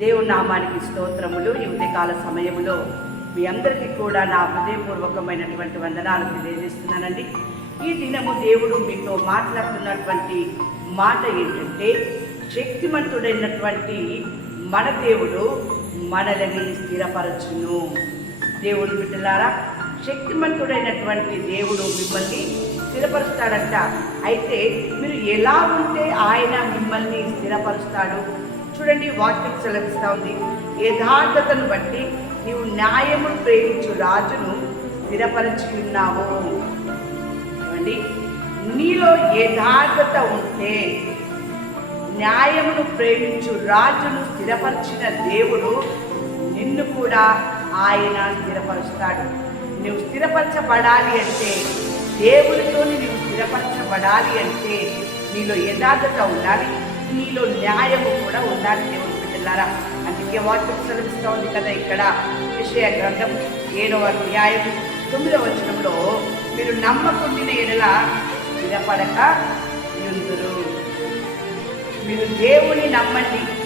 దేవుడి నామానికి స్తోత్రములు. ఈ ఉదయకాల సమయంలో మీ అందరికీ కూడా నా హృదయపూర్వకమైనటువంటి వందనాలు తెలియజేస్తున్నానండి. ఈ దినము దేవుడు మీతో మాట్లాడుతున్నటువంటి మాట ఏంటంటే శక్తిమంతుడైనటువంటి మన దేవుడు మనలని స్థిరపరచును. దేవుడు బిడ్డలారా శక్తిమంతుడైనటువంటి దేవుడు మిమ్మల్ని స్థిరపరుస్తాడంట. అయితే మీరు ఎలా ఉంటే ఆయన మిమ్మల్ని స్థిరపరుస్తాడు? చూడండి వాక్యం సెలవిస్తా ఉంది. యథార్థతను బట్టి నీవు న్యాయమును ప్రేమించు రాజును స్థిరపరచి ఉన్నావు. ఏమండి నీలో యథార్థత ఉంటే న్యాయమును ప్రేమించు రాజును స్థిరపరిచిన దేవుడు నిన్ను కూడా ఆయన స్థిరపరుస్తాడు. నువ్వు స్థిరపరచబడాలి అంటే దేవునితోని నువ్వు స్థిరపరచబడాలి అంటే నీలో యథార్థత ఉండాలి. నీలో న్యాయము కూడా ఉండాలి దేవుని బిడ్డలారా. అందుకే వాక్యం సెలవిస్తూ ఉంది కదా ఇక్కడ. విషయ గ్రంథం ఏడవ న్యాయం తొమ్మిదవ వచనంలో మీరు నమ్మకుండిన ఎడల స్థిరపడక ఎందురు మీరు దేవుని నమ్మండి.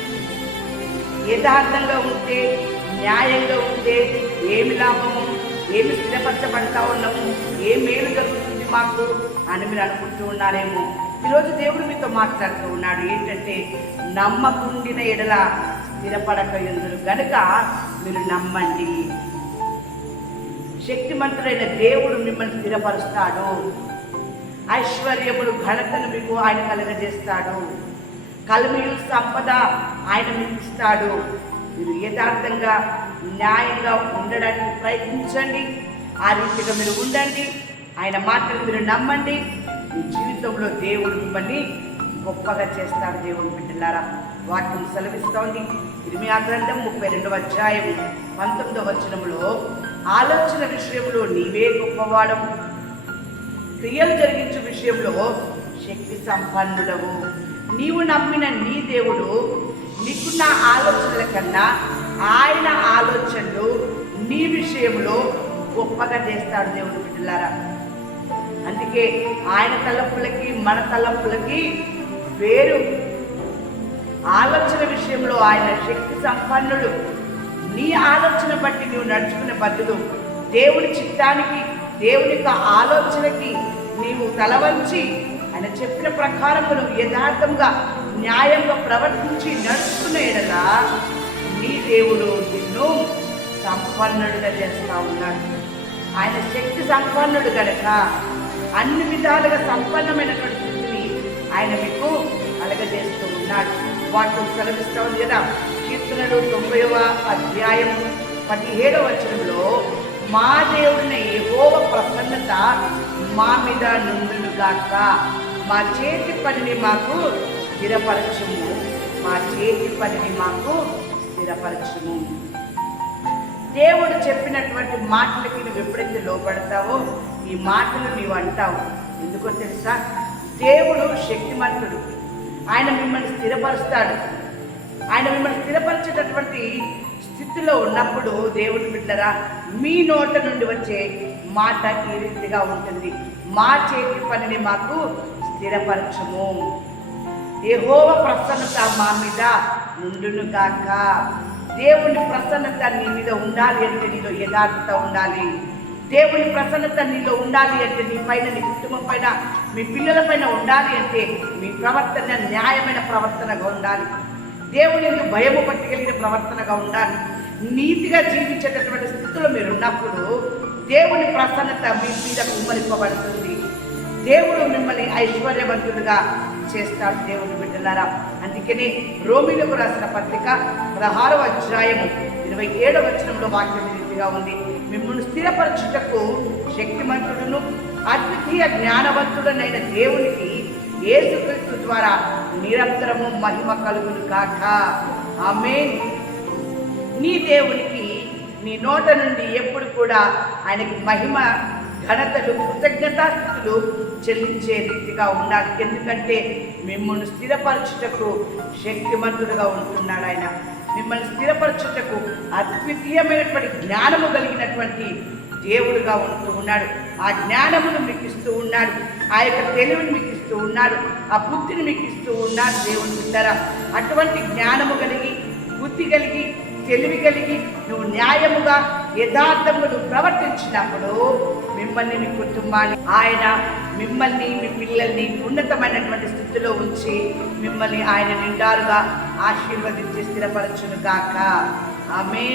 యథార్థంగా ఉంటే న్యాయంగా ఉంటే ఏమి లాభము? ఏమి స్థిరపరచబడతా ఉన్నాము? ఏ మేలు జరుగుతుంది మాకు? అని మీరు అనుకుంటూ ఉన్నారేమో. ఈరోజు దేవుడు మీతో మాట్లాడుతూ ఉన్నాడు. ఏంటంటే నమ్మకుండిన ఎడల స్థిరపడక ఎందురు? కనుక మీరు నమ్మండి. శక్తిమంతుడైన దేవుడు మిమ్మల్ని స్థిరపరుస్తాడు. ఐశ్వర్యములు ఘనతను మీకు ఆయన కలగజేస్తాడు. కలమిలు సంపద ఆయన మీకు ఇస్తాడు. మీరు యథార్థంగా న్యాయంగా ఉండడానికి ప్రయత్నించండి. ఆ రీతిగా మీరు ఉండండి. ఆయన మాటలు మీరు నమ్మండి. మీ జీవితంలో దేవుడు మిమ్మల్ని గొప్పగా చేస్తాడు దేవుడు బిడ్డలారా. వాక్యం సెలవిస్తోంది. ఇరిమియా గ్రంథం ముప్పై రెండవ అధ్యాయం పంతొమ్మిదవ వచనంలో ఆలోచన విషయంలో నీవే గొప్పవాడవు. క్రియలు జరిగించే విషయంలో శక్తి సంపన్నుడవు. నీవు నమ్మిన నీ దేవుడు నీకున్న ఆలోచనల కన్నా ఆయన ఆలోచనలు నీ విషయంలో గొప్పగా చేస్తాడు దేవుడు బిడ్డలారా. అందుకే ఆయన తలపులకి మన తలపులకి వేరు. ఆలోచన విషయంలో ఆయన శక్తి సంపన్నుడు. నీ ఆలోచన బట్టి నువ్వు నడుచుకునే పద్ధతులు దేవుని చిత్తానికి దేవుని యొక్క ఆలోచనకి నీవు తలవంచి ఆయన చెప్పిన ప్రకారము నువ్వు యథార్థంగా న్యాయంగా ప్రవర్తించి నడుచుకునే ఎడలా నీ దేవుడు నిన్ను సంపన్నుడిగా చేస్తా ఉన్నాడు. ఆయన శక్తి సంపన్నుడు కనుక అన్ని విధాలుగా సంపన్నమైనటువంటి స్థితిని ఆయన మీకు కలగజేస్తూ ఉన్నాడు. వాటిని సెలవిస్తూ ఉంది కదా. కీర్తనలు తొంభైవ అధ్యాయం పదిహేడవ వచనంలో మా దేవుడిని ఏవో ప్రసన్నత మా మీద నుండుగాక మా చేతి పనిని మాకు స్థిరపరచము. మా చేతి పనిని మాకు స్థిరపరచము. దేవుడు చెప్పినటువంటి మాటలు నువ్వు ఎప్పుడైతే లోపడతావో ఈ మాటలు నీవు అంటావు. ఎందుకో తెలుసా? దేవుడు శక్తిమంతుడు. ఆయన మిమ్మల్ని స్థిరపరుస్తాడు. ఆయన మిమ్మల్ని స్థిరపరిచేటటువంటి స్థితిలో ఉన్నప్పుడు దేవుడు బిడ్డరా మీ నోట నుండి వచ్చే మాట ఈ రీతిగా ఉంటుంది. మా చేతి పనిని మాకు స్థిరపరచము. ఏ హోవ ప్రసన్నత మా మీద ఉండును గాక. దేవుని ప్రసన్నత నీ మీద ఉండాలి అంటే నీలో యథార్థత ఉండాలి. దేవుని ప్రసన్నత నీలో ఉండాలి అంటే నీ పైన నీ కుటుంబం పైన మీ పిల్లల పైన ఉండాలి అంటే మీ ప్రవర్తన న్యాయమైన ప్రవర్తనగా ఉండాలి. దేవుని భయము పట్టగలిగిన ప్రవర్తనగా ఉండాలి. నీతిగా జీవించేటటువంటి స్థితిలో మీరు ఉన్నప్పుడు దేవుని ప్రసన్నత మీ మీద కుమ్మరింపబడుతుంది. దేవుడు మిమ్మల్ని ఐశ్వర్యవంతులుగా చేస్తాడు దేవుని బిడ్డలారా. అందుకనే రోమిలకు రాసిన పత్రిక పదహారవ అధ్యాయము ఇరవై ఏడవ వచనంలో వాక్యం రీతిగా ఉంది. మిమ్మల్ని స్థిరపరచుటకు శక్తిమంతుడును అద్వితీయ జ్ఞానవంతుడనైన దేవునికి యేసుక్రీస్తు ద్వారా నిరంతరము మహిమ కలుగును కాక ఆమె నీ దేవునికి నీ నోట నుండి ఎప్పుడు కూడా ఆయనకి మహిమ ఘనతలు కృతజ్ఞతాస్థితులు చెల్లించే రీతిగా ఉండాలి. ఎందుకంటే మిమ్మల్ని స్థిరపరచుటకు శక్తిమంతుడుగా ఉంటున్నాడు ఆయన. మిమ్మల్ని స్థిరపరచుటకు అద్వితీయమైనటువంటి జ్ఞానము కలిగినటువంటి దేవుడుగా ఉంటూ ఉన్నాడు. ఆ జ్ఞానమును మీకు ఇస్తూ ఉన్నాడు. ఆ యొక్క తెలివిని మీకు ఇస్తూ ఉన్నాడు. ఆ బుద్ధిని మీకు ఇస్తూ ఉన్నాడు దేవుని బిడ్డరా. అటువంటి జ్ఞానము కలిగి బుద్ధి కలిగి తెలివి కలిగి నువ్వు న్యాయముగా యథార్థమును నువ్వు ప్రవర్తించినప్పుడు మిమ్మల్ని మీ కుటుంబాన్ని ఆయన మిమ్మల్ని మీ పిల్లల్ని ఉన్నతమైనటువంటి స్థితిలో ఉంచి మిమ్మల్ని ఆయన నిండారుగా ఆశీర్వదించి స్థిరపరచును గాక ఆమె